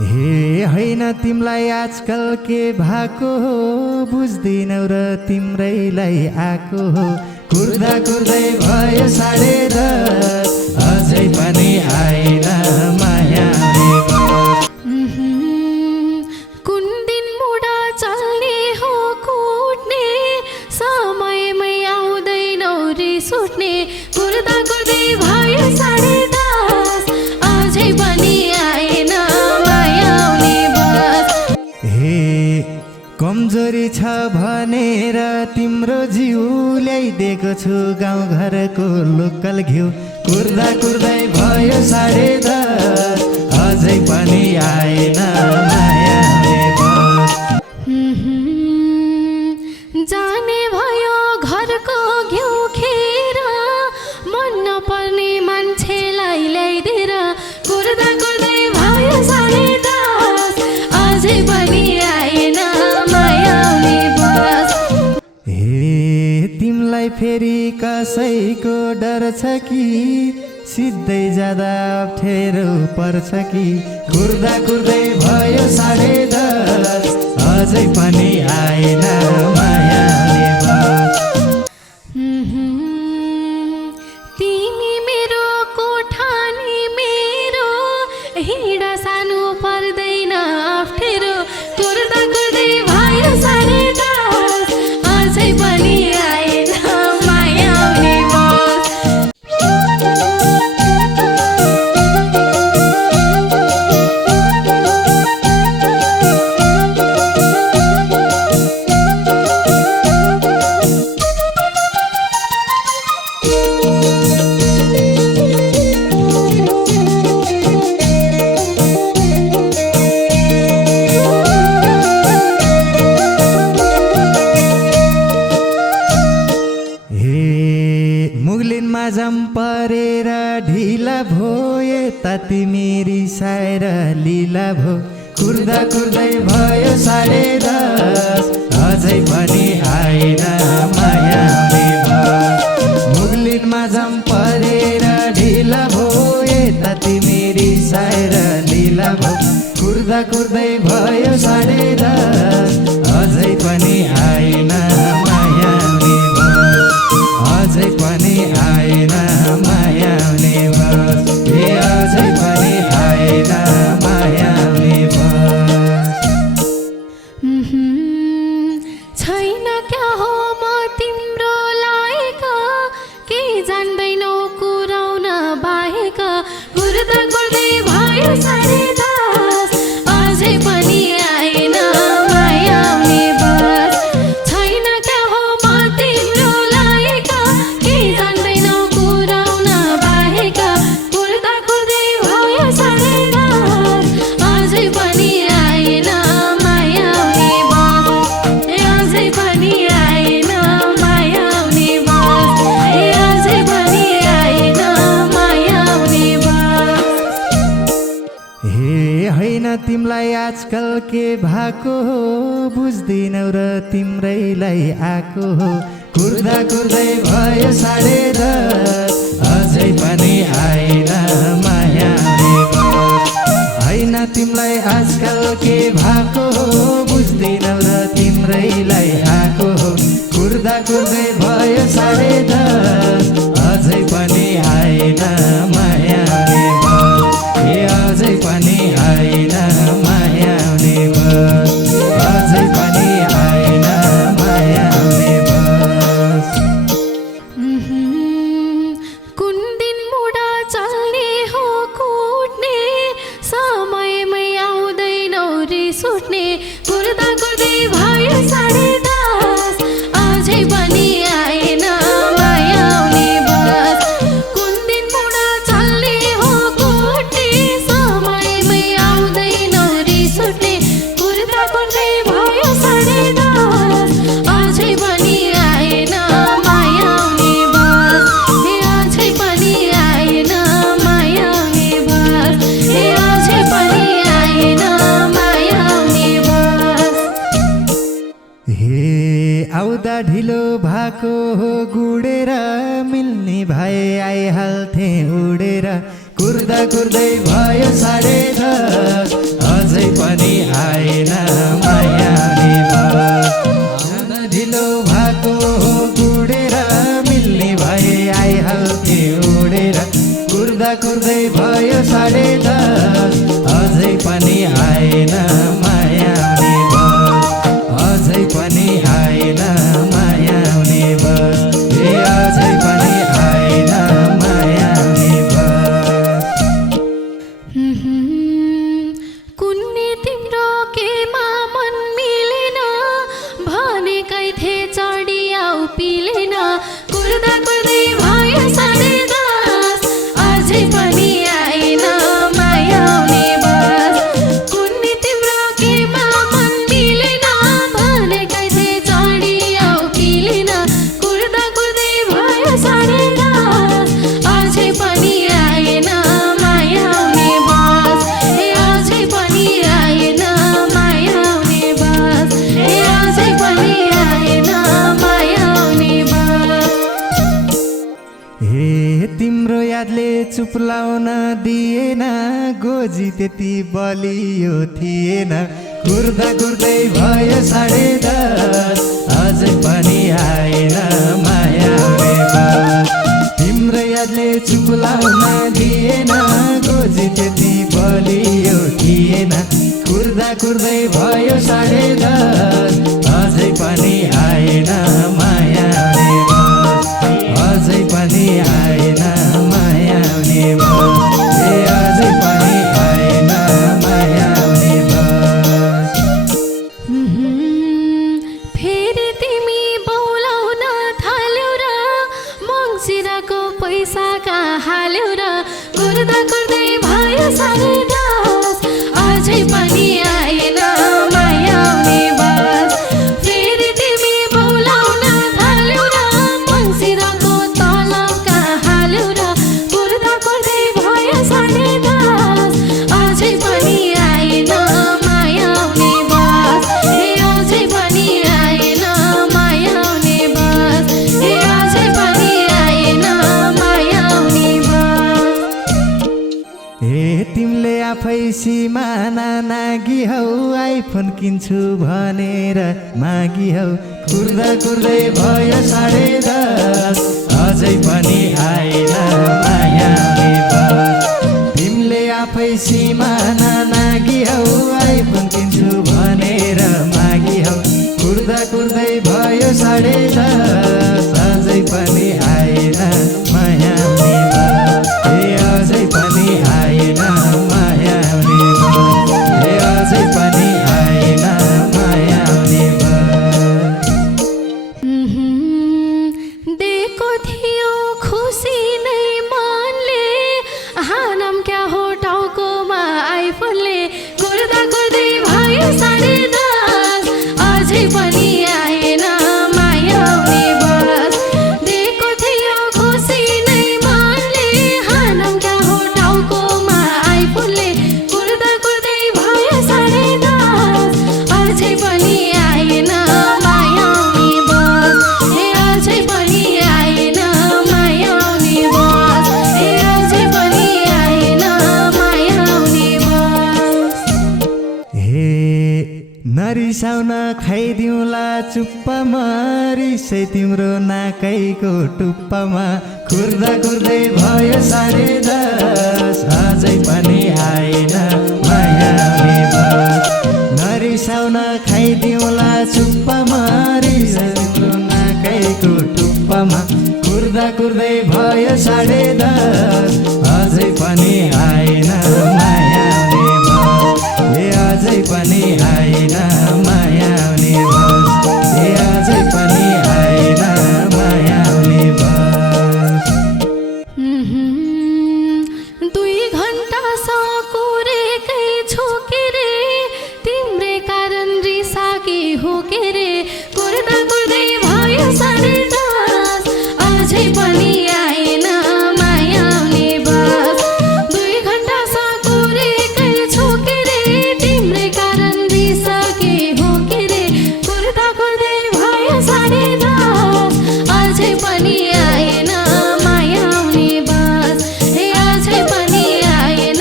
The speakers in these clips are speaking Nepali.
हे होइन तिमलाई आजकल के भएको हो बुझ्दिनौ र तिम्रैलाई आएको हो कुर्दा कुर्दै भयो 10:30 अझै पनि आएन मायाले कुन दिन मुडा चल्ने हो कुट्ने समयमै आउँदैनौ रिस उठ्ने कुर्दा कुर्दै भयो 10:30 अझै पनि आएन मायाउने बस कमजोरी छ भनेर तिम्रो जिउ ल्याइदिएको छु गाउँघरको लोकल घिउ कुर्दा कुर्दै भयो 10:30 अझै पनि आएन मायाले बस जाने भयो घरको घिउ खेर मन नपर्ने मान्छेलाई ल्याइदिएर कुर्दा कुर्दै भयो 10:30 अझै पनि आएन मायाउने बस तिमलाई फेरि कसैको डर छ कि सिधै जाँदा अप्ठ्यारो पर्छ कि कुर्दा कुर्दै भयो 10:30 अझै पनि आएन मायाले बस तिमी मेरो कोठानी मेरो हिँडा सानो पर्दैन अप्ठ्यारो कुर्दा कुर्दै भयो 10:30 अझै पनि आएन मायाउने बस मुगलिनमा जम परेर ढिला भोए त तिमी रिसाएर लीला भो कुर्दा कुर्दै भयो 10:30 अझै पनि आएन मायाले बस मुगलिनमा जम परेर ढिला भोए त तिमी रिसाएर लीला भो कुर्दा कुर्दै भयो 10:30 अझै पनि आएन मायाले बस अझै पनि आएन मायाउने बस अझै पनि आएन मायाउने बस छैन क्या हो म तिम्रो लायक के जान्दैनौ कुराउन बाहेक कुर्दा कुर्दै भयो 10:30 अझै पनि आएन मायाउने बस छैन क्या हो म तिम्रो लायक के जान्दैनौ कुराउन बाहेक कुर्दा कुर्दै भयो 10:30 अझै पनि आएन मायाउने बस अझै पनि आएन मायाउने बस अझै पनि आएन मायाउने बस होइन तिमलाई आजकल के भएको हो बुझ्दिनौ र तिम्रैलाई आएको हो कुर्दा कुर्दै भयो 10:30 अझै पनि आएन मायाले बस होइन तिमलाई आजकल के भएको हो बुझ्दिनौ र तिम्रैलाई आएको हो कुर्दा कुर्दै भयो 10:30 अझै पनि आएन मायाले बस अझै पनि आएन मायाउने बस अझै पनि आएन मायाउने बस कुन दिन मुडा चल्ने हो कुट्ने समयमै आउँदैनौ रिस उठ्ने कुर्दा कुर्दै भयो 10:30 अझै पनि आएन मायाउने बस कुन दिन मुडा चल्ने हो कुट्ने समयमै आउँदैनौ रिस उठ्ने कुर्दा कुर्दै भयो 10:30 अझै पनि आएन मायाउने बस अझै पनि आएन मायाउने बस अझै पनि आएन मायाउने बस आउँदा ढिलो भएको हो गुडेर मिल्ने भए आइहाल्थे उडेर कुर्दा कुर्दै भयो 10:30 अझै चुप्लाउन दिएन गोजी त्यति बलियो थिएन कुर्दा कुर्दै भयो 10:30 अझै पनि आएन माया आउने बस तिम्रो यादले चुप्लाउन दिएन गोजी त्यति बलियो थिएन कुर्दा कुर्दै भयो 10:30 अझै पनि आएन माया आउने बस अझै पनि आएन माया आउने बस अझै पनि आएन माया आउने बस फेरि तिमी बोलाउन थाल्यौ र मङ्सिरको पैसा कहाँ हाल्यौ र कुर्दा कुर्दै भयो 10:30 अझै पनि आएन माया आउने बस फेरि तिमी बोलाउन थाल्यौ र मङ्सिरको तलब कहाँ हाल्यौ र कुर्दा कुर्दै भयो 10:30 अझै पनि आएन माया आउने बस अझै पनि आएन माया आउने बस अझै पनि आएन माया आउने बस तिमीले आफै सिमाना नागी हौ आइफोन किन्छु भनेर मागी हौ कुर्दा कुर्दै भयो 10:30 अझै पनि आएन माया आउने बस तिमीले आफै सिमाना नागी हौ आइफोन किन्छु भनेर मागी हौ कुर्दा कुर्दै भयो 10:30 अझै पनि आएन माया आउने बस अझै पनि आएन माया आउने बस अझै पनि आएन माया आउने बस दिएको थियो खुसी नै मनले हानम क्या हो टाउकोमा आइफोनले कुर्दा कुर्दै भयो 10:30 अझै पनि आएन माया आउने बस दिएको थियो खुसी नै मनले हानम क्या हो टाउकोमा आइफोनले कुर्दा कुर्दै भयो 10:30 अझै पनि आएन माया आउने बस अझै पनि आएन माया आउने बस अझै पनि आएन माया आउने बस नरिसाउन खाइदिउँला चुप्पामा रिसै तिम्रो नाकैको टुप्पामा कुर्दा कुर्दै भयो 10:30 अझै पनि आएन माया आउने बस नरिसाउन खाइदिउँला चुप्पामा रिसै तिम्रो नाकैको टुप्पामा कुर्दा कुर्दै भयो 10:30 अझै पनि आएन माया आउने बस अझै पनि आएन माया आउने बस अझै पनि आएन माया आउने बस 2 घण्टा सकुरेकै छु के रे तिम्रै कारण रिसाकी हो के रे कुर्दा कुर्दै भयो 10:30 अझै पनि आएन माया आउने बस 2 घण्टा सकुरेकै छु के रे तिम्रै कारण रिसाकी हो के रे कुर्दा कुर्दै भयो 10:30 अझै पनि आएन माया आउने बस अझै पनि आएन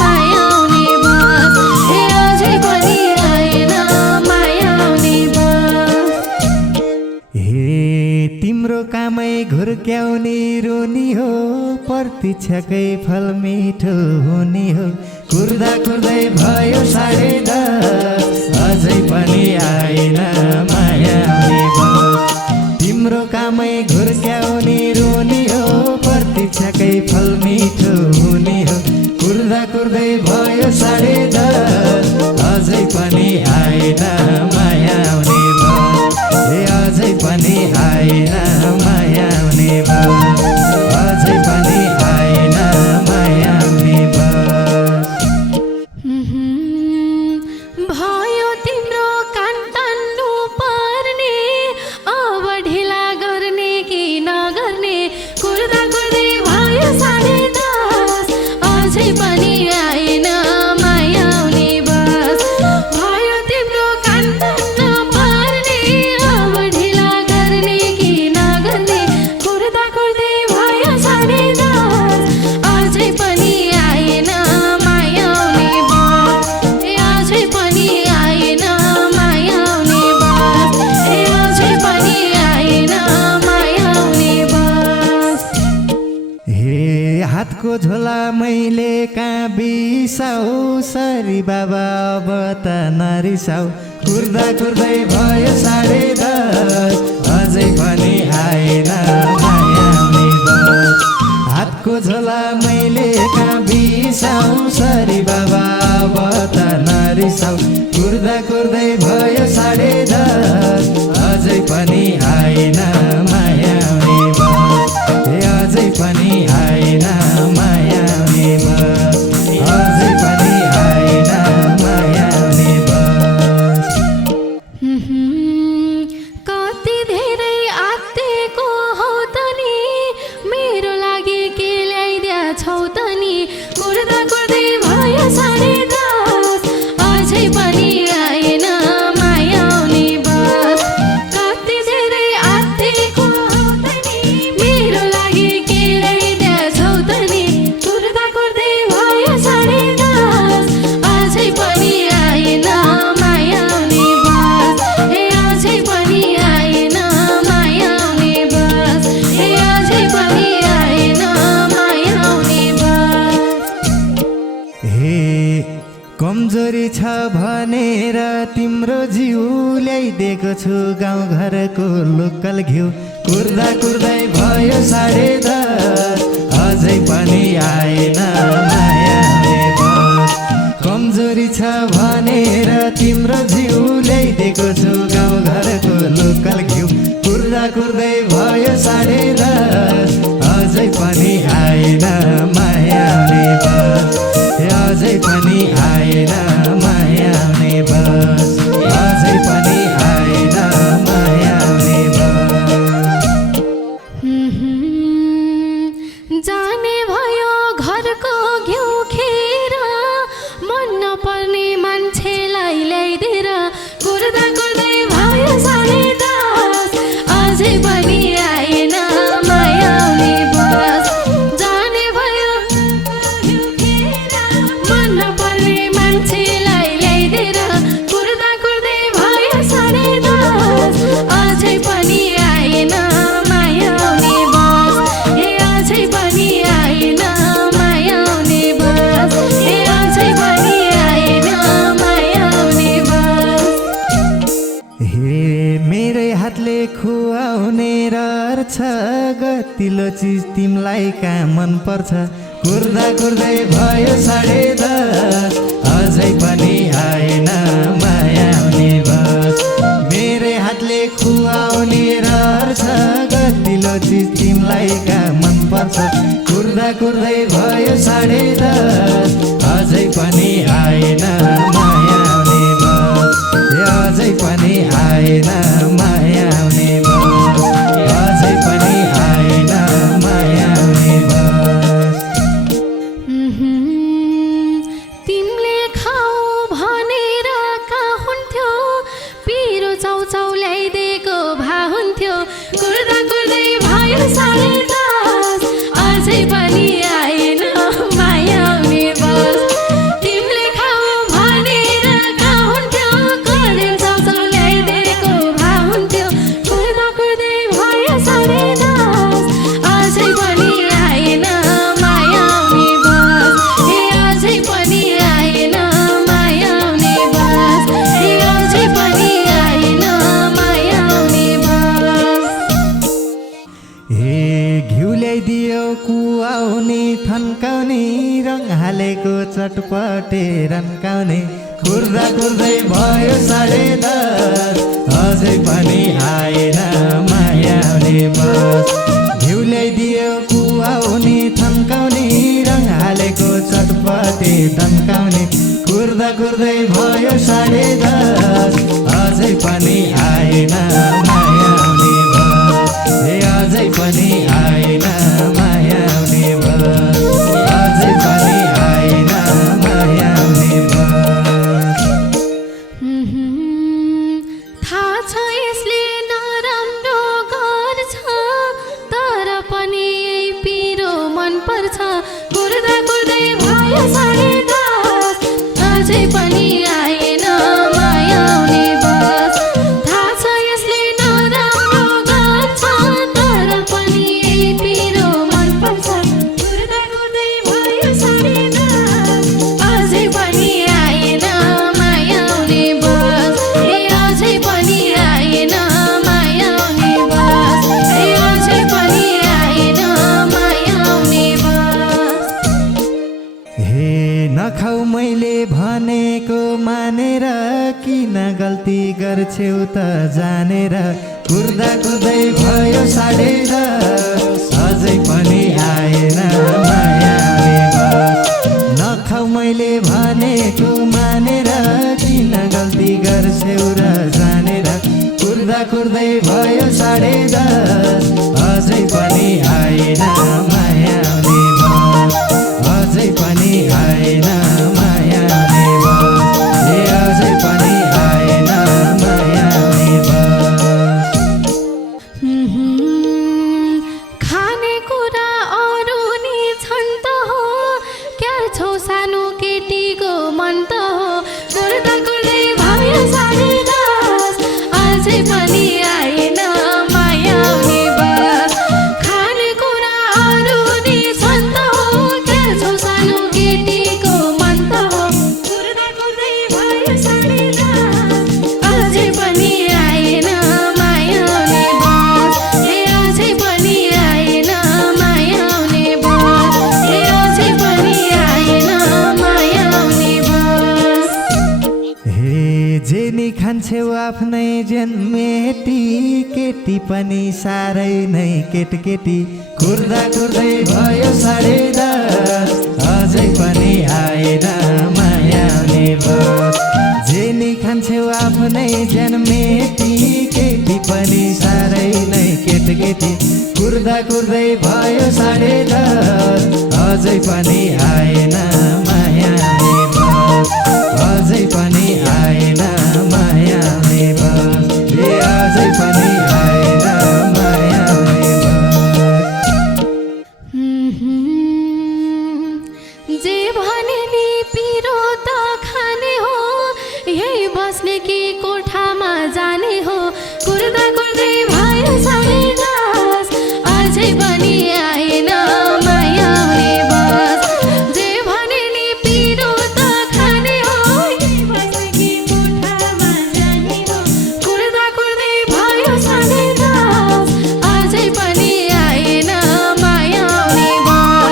माया आउने बस अझै पनि आएन माया आउने बस तिम्रो कामै घुर्क्याउने रोनी हो प्रतीक्षाकै फल मिठो हुने हो कुर्दा कुर्दै भयो 10:30 अझै पनि आएन माया आउने बस तिम्रो कामै घुर्क्याउने रोनी हो प्रतीक्षाकै फल मिठो हुने हो कुर्दा कुर्दै भयो 10:30 अझै पनि आएन माया आउने बस अझै पनि आएन माया आउने बस अझै पनि आएन माया आउने बस झोला मैले कहाँ बिसाउ सरी बाबा अब त नरिसाउ कुर्दा कुर्दै भयो 10:30 अझै पनि आएन मायाउने बस हातको झोला मैले कहाँ बिसाउ सरी बाबा अब त नरिसाउ कुर्दा कुर्दै भयो 10:30 अझै पनि आएन मायाउने बस अझै पनि आएन मायाउने बस अझै पनि आएन मायाउने बस कति धेरै आत्तेको हौ त नि मेरो लागि के ल्याइदिएछौ त नि कुर्दा कुर्दै भयो 10:30 अझै पनि आएन मायाउने बस कति धेरै आत्तेको हौ त नि मेरो लागि के ल्याइदिएछौ त नि कुर्दा कुर्दै भयो 10:30 अझै पनि आएन मायाउने बस अझै पनि आएन मायाउने बस अझै पनि आएन मायाउने बस हे कमजोरी छ भनेर तिम्रो जिउ ल्याइदिएको छु गाउँघरको लोकल घिउ कुर्दा कुर्दै भयो 10:30 अझै पनि आएन मायाउने बस कमजोरी छ भनेर तिम्रो जिउ ल्याइदिएको छु गाउँघरको लोकल घिउ कुर्दा कुर्दै भयो 10:30 अझै पनि आएन मायाउने बस अझै पनि आएन मायाउने बस अझै पनि आएन मायाउने बस जाने भयो घरको घिउ खेर मन नपर्ने मान्छेलाई ल्याइदिएर कुर्दा कुर्दै भयो 10:30 अझै पनि आएन मायाउने बस जाने भयो घिउ खेर मन नपर्ने मान्छेलाई ल्याइदिएर कुर्दा कुर्दै भयो 10:30 अझै पनि आएन मायाउने बस अझै पनि आएन मायाउने बस अझै पनि आएन मायाउने बस हे मेरै हातले खुवाउने रहर छ गतिलो चिज तिमीलाई कहाँ मन पर्छ कुर्दा कुर्दै भयो 10:30 अझै पनि आएन मायाउने बस मेरै हातले खुवाउने रहर छ गतिलो चिज तिमीलाई कहाँ मन पर्छ कुर्दा कुर्दै भयो 10:30 अझै पनि आएन मायाउने बस अझै पनि आएन मायाउने बस अझै पनि आएन मायाउने बस तिमीले खाऊ भनेर कहाँ हुन्थ्यो पिरो चाउचाउ ल्याइदिएको भा हुन्थ्यो कुर्दा कुर्दै भयो 10:30 अझै पनि आएन मायाउने बस तिमीले खाऊ भनेर कहाँ हुन्थ्यो करेल चाउचाउ ल्याइदिएको भा हुन्थ्यो कुर्दा कुर्दै भयो 10:30 अझै पनि आएन मायाउने बस अझै पनि आएन मायाउने बस अझै पनि आएन मायाउने बस हे घिउ ल्याइदियो कुवाउने थन्काउने रङ हालेको चटपटे रन्काउने कुर्दा कुर्दै भयो 10:30 अझै पनि आएन मायाउने बस घिउ ल्याइदियो कुवाउने थन्काउने रङ हालेको चटपटे धन्काउने कुर्दा कुर्दै भयो 10:30 अझै पनि आएन मायाउने बस अझै पनि आएन मायाउने बस अझै पनि आएन मायाउने बस थाहा छ यसले नराम्रो गर्छ तर पनि यही पिरो मन पर्छ कुर्दा कुर्दै भयो 10:30 अझै पनि आएन मायाउने बस थाहा छ यसले नराम्रो गर्छ तर पनि यही पिरो मन पर्छ कुर्दा कुर्दै मानेर किन गल्ती गर्छौ त जानेर कुर्दा कुर्दै भयो 10:30 अझै पनि आएन मायाले बस नखाऊ मैले भनेको मानेर किन गल्ती गर्छौ र जानेर कुर्दा कुर्दै भयो 10:30 अझै पनि आएन मायाले बस अझै पनि आएन मायाले बस अझै पनि आएन मायाले बस खानेकुरा अरू नि छन् त हो क्या छौ सानो केटीको मन त हो कुर्दा कुर्दै भयो 10:30 अझै पनि आएन मायाउने बस खानेकुरा अरू नि छन् त हो क्या छौ सानो केटीको मन त हो कुर्दा कुर्दै भयो 10:30 अझै पनि आएन मायाउने बस अझै पनि आएन मायाउने बस अझै पनि आएन मायाउने बस हे जेनी खान्छौ आफ्नै जन्मेटी केटी पनि साह्रै नै केटकेटी कुर्दा कुर्दै भयो 10:30 अझै पनि आएन मायाउने बस जेनी खान्छौ आफ्नै जन्मेटी केटी पनि साह्रै नै केटकेटी कुर्दा कुर्दै भयो 10:30 अझै पनि आएन मायाले बस अझै पनि आएन मायाले बस अझै पनि आएन मायाले बस जे भने नि पिरो त खाने हो यही बस्ने कि कोठामा जाने हो कुर्दा कुर्दै भयो 10:30 अझै पनि आएन मायाउने बस जे भने नि पिरो त खाने हो यही बस्ने कि कोठामा जाने हो कुर्दा कुर्दै भयो 10:30 अझै पनि आएन मायाउने बस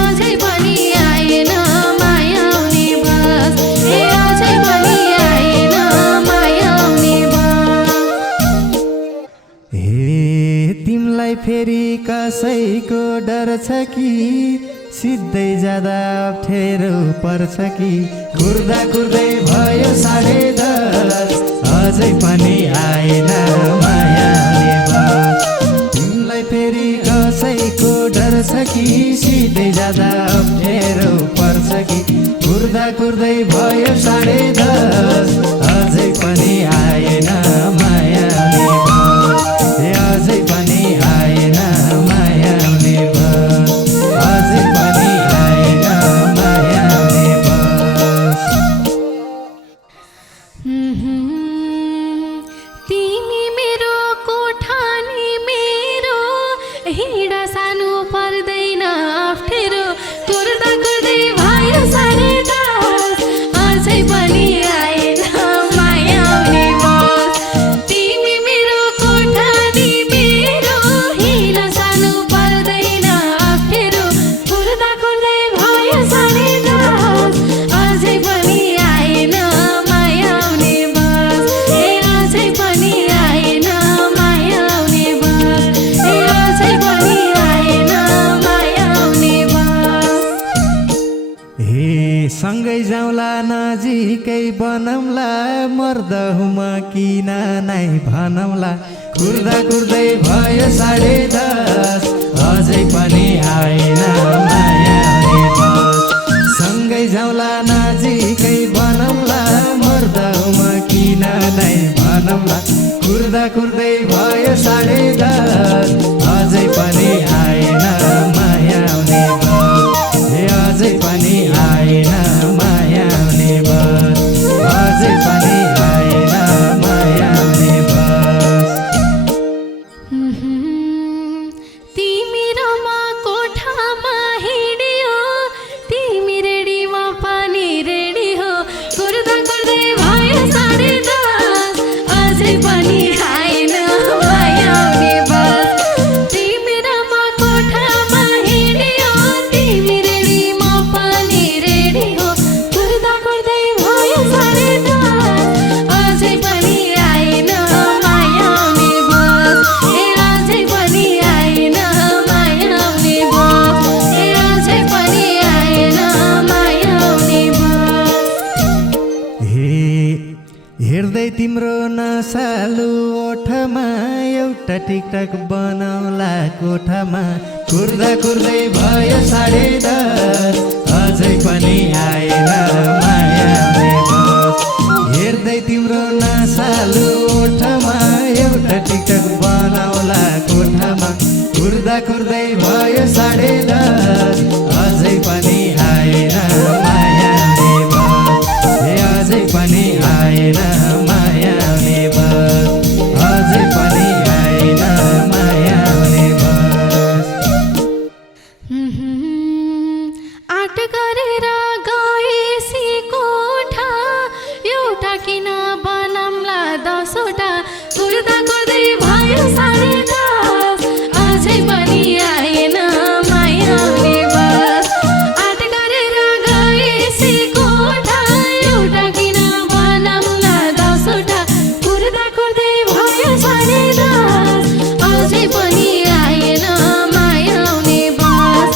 अझै पनि आएन मायाउने बस अझै पनि आएन मायाउने बस हे तिमलाई फेरि कसैको डर छ कि सिधै जाँदा अप्ठ्यारो पर्छ कि कुर्दा कुर्दै भयो 10:30 अझै पनि आएन मायाले बस तिमलाई फेरि कसैको डर छ कि सिधै जाँदा अप्ठ्यारो पर्छ कि कुर्दा कुर्दै भयो 10:30 अझै पनि आएन मायाले बस अझै पनि आएन मायाले बस अझै पनि आएन मायाले बस तिमी मेरो कोठा नि मेरो हिँड सानो पर्दैन अप्ठ्यारो कुर्दा कुर्दै भयो 10:30 अझै पनि आएन मायाउने बस तिमी मेरो कोठा नि मेरो हिँड सानो पर्दैन अप्ठ्यारो कुर्दा कुर्दै भयो 10:30 अझै पनि आएन मायाउने बस अझै पनि आएन मायाउने बस अझै पनि आएन मायाउने बस हे सँगै जाउँला नजिकै बनौँला मर्दा हुमा किन नै भनौँला कुर्दा कुर्दै भयो 10:30 अझै पनि आएन मायाले बस सँगै जाउँला नजिकै बनौँला मर्दा हुमा किन नै भनौँला कुर्दा कुर्दै भयो 10:30 अझै पनि आएन मायाउने बस अझै पनि आएन मायाउने बस अझै पनि आएन मायाउने बस तिमी र म कोठामा हिँड्यो तिमी रेडीमा पनि रेडी हो कुर्दा हेर्दै तिम्रो नसालु ओठमा एउटा टिकटक बनाउला कोठामा कुर्दा कुर्दै भयो 10:30 अझै पनि आएन मायाले बस हेर्दै तिम्रो नसालु ओठमा एउटा टिकटक बनाउला कोठामा कुर्दा कुर्दै भयो 10:30 अझै पनि आएन मायाले बस अझै पनि आएन मायाले बस अझै पनि आएन मायाले बस आट गरेर गएसी कोठा एउटा किन बनाउँला 10वटा कुर्दा कुर्दै भयो 10:30 अझै पनि आएन मायाले बस आट गरेर गएसी कोठा एउटा किन बनाउँला 10वटा कुर्दा कुर्दै भयो 10:30 अझै पनि आएन मायाउने बस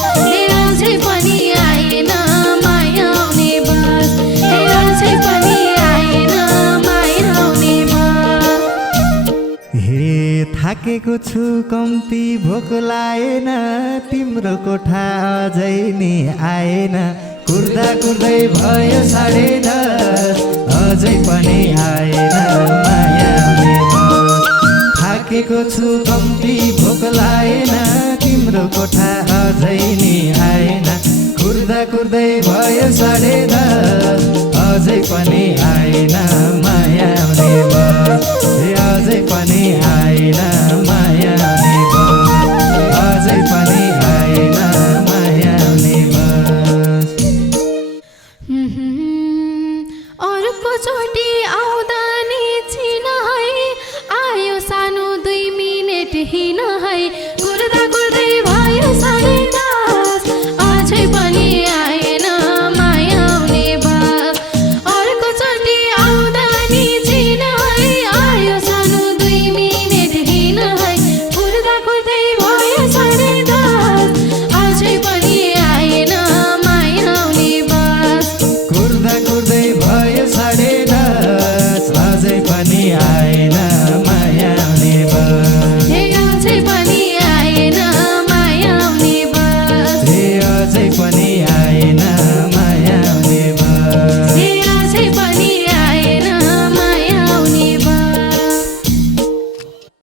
अझै पनि आएन मायाउने बस अझै पनि आएन मायाउने बस हे थाकेको छु कम्ती भोक लागेन तिम्रो कोठा अझै नि आएन कुर्दा कुर्दै भयो 10:30 अझै पनि आएन मायाले बस थाकेको छु कम्ती भोक लागेन तिम्रो कोठा अझै नि आएन कुर्दा कुर्दै भयो 10:30 अझै पनि आएन